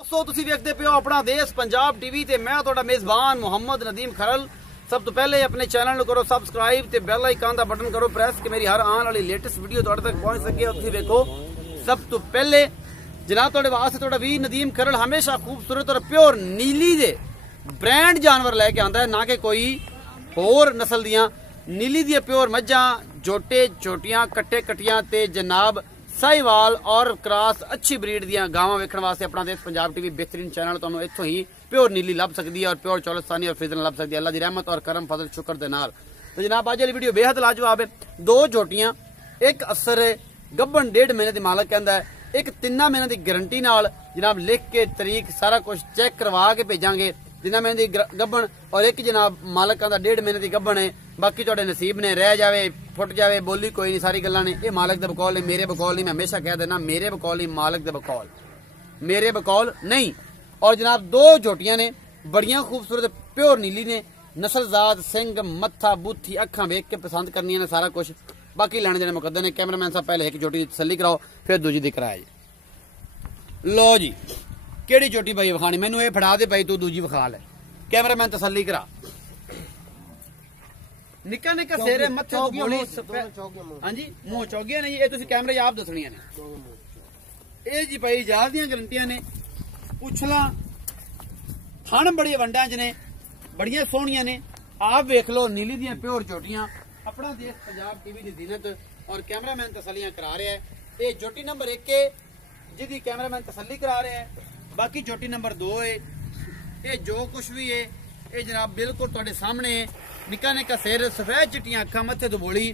दोस्तों तुसीं वेखदे पियो अपना देश पंजाब टीवी ते मैं तुहाडा मेज़बान मुहम्मद नदीम खरल। सब तो पहले अपने चैनल नूं करो सबसक्राइब ते बेल आइकन दा बटन करो प्रेस कि मेरी हर आने वाली लेटेस्ट वीडियो तुहाडे तक पहुंच सके। तुसीं वेखो सब तो पहले जनाब तुहाडे वास्ते तुहाडा वीर नदीम खरल हमेशा खूबसूरत और प्योर नीली दे ब्रांड जानवर लैके आंदा है, ना कि कोई होर नस्ल दियां नीली दियां प्योर मज्जां जोटे चोटियां कट्टे कटियां ते जनाब साहिवाल और क्रॉस अच्छी ब्रीड दियां गावां वेखण वास्ते अपना देश पंजाब टीवी बेहतरीन चैनल तुहानूं इत्थों ही प्योर नीली लभ सकदी है और प्योर चौलस्तानी और फ्रीजन लभ सकदी है अल्लाह दी रहमत और करम फजल शुक्र दे नाल। तो जनाब अज वाली वीडियो बेहद लाजवाब है। दो झोटियां एक असर गब्बन 1.5 महीने दी मालक कहंदा है, एक 3 महीने दी गारंटी नाल जनाब लिख के तरीक सारा कुछ चेक करवा के भेजांगे। 3 महीने दी गब्बन और एक जनाब मालक कहंदा 1.5 महीने दी गब्बन है, बाकी तुहाडे नसीब ने रह जावे फुट जावे बोली कोई नहीं, सारी गल्लां ने ये मालक दे बकौल ने, मेरे बकौल नहीं। मैं हमेशा कह देना मेरे बकौल नहीं, मालक दे बकौल, मेरे बकौल नहीं। और जनाब दो झोटियां ने बड़ियां खूबसूरत प्योर नीली ने, नस्लजात सिंग मत्था बूथी अखां वेख के पसंद करनी ने सारा कुछ, बाकी लेने देने मुकद्दर ने। कैमरामैन साहब पहले एक झोटी की तसल्ली कराओ फिर दूजी दी कराया जी। लो जी केड़ी झोटी भाई विखानी, मैनू ये फड़ा दे भाई तू दूजी विखा ले, कैमरामैन तसल्ली करा। निक्का निक्का सिर मत्थे तो गोली हां जी मुंह चौगिया नहीं, ये तुसीं कैमरे आप दसणियां ने। ये जी भाई जात दियां गारंटियां ने, पुछला थण बड़ी वंडां च ने, बड़ियां सोहणियां ने। आप वेख लो नीली दियां प्योर झोटियां अपना देश पंजाब टीवी दी जीनत और कैमरामैन तसल्लियां करा रहा है। ये झोटी नंबर 1 है जिहदी कैमरामैन तसल्ली करा रहा है, बाकी झोटी नंबर 2 है। ये जो कुछ भी है ये जनाब बिल्कुल तुहाडे सामने है। निक्का निक्का सिर सफेद चिट्टियां अखां मत्थे तो बोली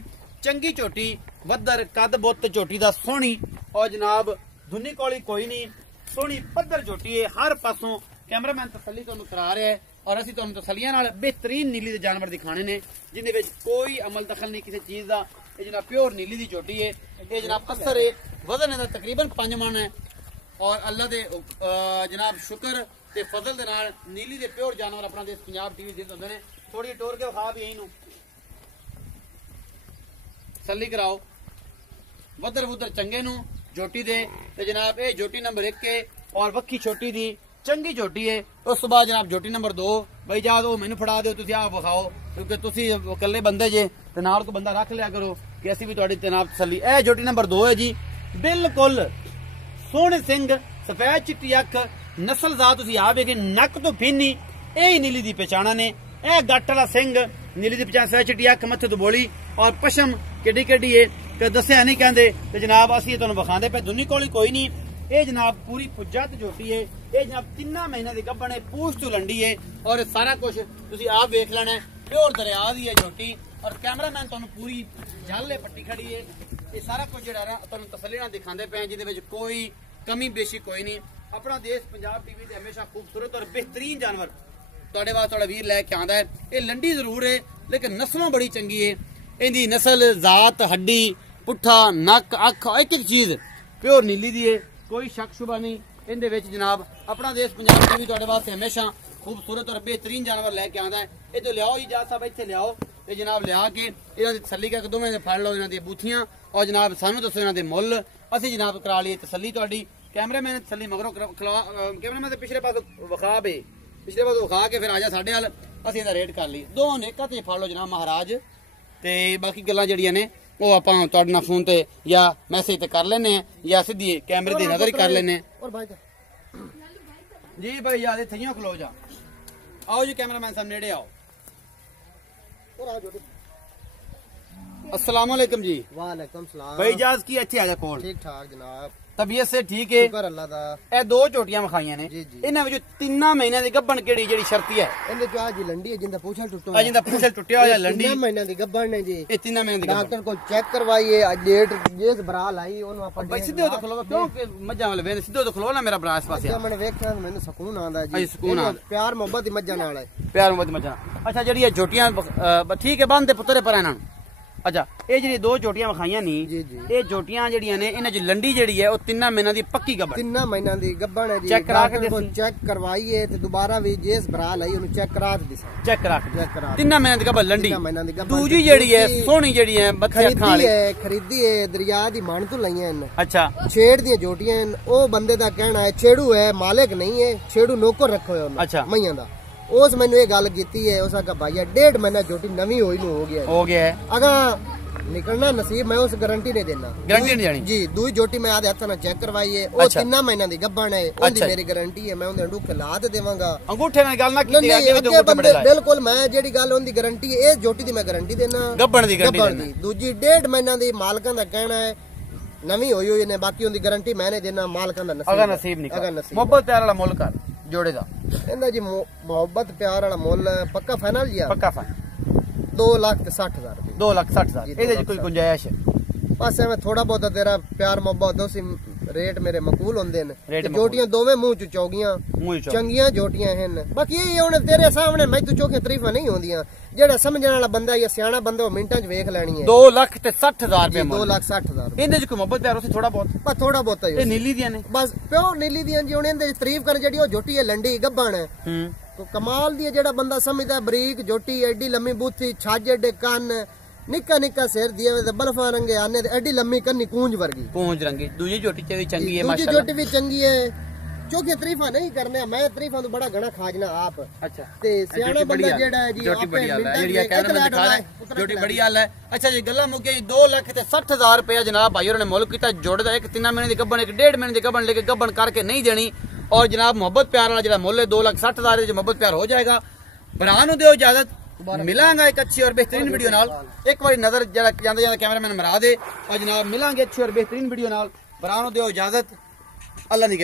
चंगी झोटी वद्दर कद बुत्त झोटी दा सोहनी और जनाब धुनी कोली कोई नहीं, सोहनी पद्धर झोटी है हर पासों। कैमरामैन तसल्ली तुहानूं करा रहा है और असीं तुहानूं तसल्लियां नाल बेहतरीन नीली दे जानवर दिखाने ने जिहदे विच कोई अमल दखल नहीं किसी चीज़ दा। ये जनाब प्योर नीली दी झोटी है, ये जनाब असर है वजन इहदा तकरीबन 5 मन है और अल्लाह दे जनाब शुक्र ते फजल दे नाल नीली दे प्योर जानवर अपना देश पंजाब टीवी जिंद होंदे ने। थोड़ी टोर के विखा भी यही नूं तसल्ली कराओ वदर वुदर चंगे नूं झोटी दे। ते जनाब ये झोटी नंबर 1 है और वक्खी छोटी दी चंगी झोटी है। उस तो बाद जनाब झोटी नंबर 2 भाई जा दो मैनू फड़ा दो, तुसीं आप विखाओ क्योंकि तुसीं इकल्ले बंदे जे ते नाल को बंदा रख लिया करो कि असीं भी तुहाडी जनाब तसल्ली। ए झोटी नंबर 2 है जी, बिल्कुल सोहणे सिंग सफेद चिट्टी अख नस्लजात तुसीं आ वेखे नक तो फिनी यही नीली दी पहचाना ने। ए गट्ट वाला सिंग नीली दी पहचान सफेद चिट्टी अख मत्थे तो बोली और पशम केडी केडी है कि दस्सिया नहीं कहंदे ते जनाब असीं तुहानूं विखांदे पे दुनी कोली कोई नहीं। ये जनाब पूरी फुज्जत झोटी है, ये जनाब 3 महीने की गब्बन है, पूछ तो लंडी है और सारा कुछ तुसीं आप वेख लेना है। प्योर दरिया दी है झोटी और कैमरामैन तुहानूं पूरी झाले पट्टी खड़ी है। ये सारा कुछ जिहड़ा तुहानूं तसल्ली नाल दिखांदे पे जिहदे विच कोई कमी बेशी कोई नहीं। अपना देश पंजाब टीवी ते हमेशा खूबसूरत और बेहतरीन जानवर तुहाडे वास्ते तुहाडा वीर लैके आंदा है। ये लंडी जरूर है लेकिन नस्लों बड़ी चंगी है, इहदी नस्ल जात हड्डी पुट्ठा नक अख एक एक चीज प्योर नीली दी है, कोई शक शुबा नहीं। इहदे विच जनाब अपना देश पंजाब टीवी तुहाडे वास्ते हमेशा खूबसूरत और बेहतरीन जानवर लैके आंदा है। ये तो लियाओ जी जात साहब इत्थे लियाओ ते जनाब लिया के इन्हां दी तसल्ली करके दोवें दे फड़ लो इन्हां दी बूथियां और जनाब सानूं दसो इन्हां दे मुੱਲ, असीं जनाब करा लईए तसल्ली तुहाडी। कैमरामैन तसल्ली मगरों कैमरामैन दे पिछले पास विखा पे पिछले पास विखा के फिर आ जा साडे हल असीं इहदा रेट कर लईए। 2 ने ते फड़ लो जनाब महाराज ते बाकी गल्लां जड़ियां ने वो आपां तुहाडे नाल फोन ते या मैसेज ते कर लैने या सीधी कैमरे दी नजर ही कर लैने। जी भाई याद थइयों खलो जा, आओ जी कैमरामैन साहब नेड़े आओ। अस्सलाम वालेकुम जी। वालेकुम सलाम भाई जाज की अच्छे आ जा कोल ठीक ठाक जनाब तबीयत से ठीक है शुक्र अल्लाह दा। ए 2 झोटियां विखाईयां ने, इन्हां विचों 3 महीने दी गब्बन केड़ी जेड़ी शर्ती है? इहदे चो जी लंडी है जिंदा पूछल टुट्टो आ जिंदा पूछल टुट्टिया होया लंडी 3 महीने दी गब्बन है जी। ए 3 महीने दी डॉक्टर को चेक करवाइए आज डेट जिस भरा लाई ओनु अपन भाई सीधे तो खलो क्यों कि मज्जां वाले वेंदे सीधे तो खलो ना मेरा भरा इस पासे आ। मैंने वेखया मैंने सुकून आंदा जी, आई सुकून आ प्यार मोहब्बत दी मज्जां नाल है, प्यार मोहब्बत मज्जां। अच्छा जेड़ी ये झोटियां ठीक है बंद दे पुत्तरे पर इन्हां अच्छा ये जी दो झोटियां विखाइयां नी जी जी ये झोटियां जड़ियां ने इन्हां च लंडी जड़ी है वो 3 महीना दी पक्की गब्बन 3 महीना दी गब्बन है जी चेक करा के डॉक्टर को चेक करवाइए ते दोबारा भी जिस भरा लाई ओनु चेक करा के दिस चेक करा के चेक करा 3 महीने दी गब्बन लंडी 3 महीना दी गब्बन दूजी जड़ी है सोहनी जड़ी है बच्चे अखां वाली खरीदी है दरिया दी मान तो लईयां इन अच्छा छेड़ दी झोटियां ओ बंदे दा कहना है छेड़ू है मालिक नहीं है छेड़ू नौकर रखो है अच्छा मईयां दा उस मैंने ये गल कीती है उस आखा भाई 1.5 महीना झोटी नवी होई नु हो गया है अगा निकलना नसीब मैं उस गारंटी नहीं देना गारंटी नहीं जानी जी दूई जोटी मैं आधे हाथ ना चेक करवाई है ओ 3 महीना दी गब्बन है ओदी मेरी गारंटी है मैं उन्हें अंडू खिला दे देवांगा अंगूठे नाल गल ना कीती अगे बंदे बिल्कुल मैं जेडी गल ओंदी गारंटी है ए जोटी दी मैं गारंटी देना गब्बन दी गारंटी दूजी 1.5 महीना दी मालकां दा कहना है नवी होई होई ने बाकी उनदी गारंटी मैंने देना मालकां दा अगर नसीब नहीं मोहब्बत प्यार वाला मुल कर जोड़े दा ਇਹਦਾ ਜੀ ਮੁਹੱਬਤ ਪਿਆਰ ਵਾਲਾ ਮੁੱਲ ਪੱਕਾ ਫਾਈਨਲ ਜੀ ਆ पक्का फाइन 2,60,000 ਰੁਪਏ 2,60,000 ਇਹਦੇ ਚ ਕੋਈ ਗੁੰਜਾਇਸ਼ ਹੈ ਬਸ ਐਵੇਂ ਥੋੜਾ ਬਹੁਤਾ ਤੇਰਾ ਪਿਆਰ ਮੁਹੱਬਤ ਦੋਸੀ ਰੇਟ ਮੇਰੇ ਮਕਬੂਲ ਹੁੰਦੇ ਨੇ ਰੇਟ ਜੋਟੀਆਂ ਦੋਵੇਂ ਮੂੰਹ ਚ ਚੌਗੀਆਂ ਮੂੰਹ ਚ ਚੰਗੀਆਂ ਜੋਟੀਆਂ ਹਨ ਬਾਕੀ ਇਹ ਹੁਣ ਤੇਰੇ ਸਾਹਮਣੇ ਮੈਂ ਤੂੰ ਚੋਖੇ ਤਾਰੀਫਾਂ ਨਹੀਂ ਹੁੰਦੀਆਂ ਜਿਹੜਾ ਸਮਝਣ ਵਾਲਾ ਬੰਦਾ ਜਾਂ ਸਿਆਣਾ ਬੰਦਾ ਉਹ ਮਿੰਟਾਂ ਚ ਵੇਖ ਲੈਣੀ ਹੈ 2,60,000 ਰੁਪਏ 2,60,000 ਇਹਦੇ ਚ ਕੋਈ ਮੁਹੱਬਤ ਪਿਆਰ ਉਸੇ ਥੋੜਾ ਬਹੁਤ ਬਸ ਥੋੜਾ ਬਹੁਤਾ ਹੀ ਇਹ ਨੀਲੀ ਦੀਆਂ ਨੇ ਬਸ ਪਿਓ ਨੀਲੀ ਦੀਆਂ ਜੀ ਹੁਣ ਇਹਦੇ ਚ ਤਾਰੀਫ ਕਰਨ ਜਿਹੜੀ ਉਹ ਜੋਟੀ ਹੈ ਲੰਡੀ ਗੱਭਣ ਹੈ तो कमाल दी जेड़ा बंदा समझदा बरीक जोटी एडी लम्मी बूथी छाज एडे कान निक्का निक्का सिर दिए वे बल्फा रंगे आने ते एडी लम्मी कन्नी कूंज वर्गी कूंज रंगी दूजी जोटी च भी चंगी है माशाल्लाह दूजी जोटी भी चंगी है चौकी तारीफां नहीं करने मैं तारीफां तो बड़ा घना खाजना आप अच्छा ते सियाना बंदा जेड़ा है जी जोटी बड़ी हाल है जेड़ी कैमरा में दिखा रहा है जोटी बड़ी हाल है अच्छा जी गल्ला मुके 2,60,000 रुपया जनाब भाईयों ने मुल्क कीता जोड़े दा एक 3 महीने दी गब्बन एक 1.5 महीने दी गब्बन लेके गब्बन करके नहीं देनी और जनाब मोहब्बत प्यार वाला जो मुल है 2,60,000 मोहब्बत प्यार हो जाएगा भरा नु दिओ इजाजत मिलांगा एक अच्छी और बेहतरीन वीडियो नाल एक बार नजर जरा जांदा जांदा कैमरामैन मरा दे और जनाब मिलांगे अच्छी और बेहतरीन वीडियो नाल भरा नु दिओ इजाजत अल्लाह दी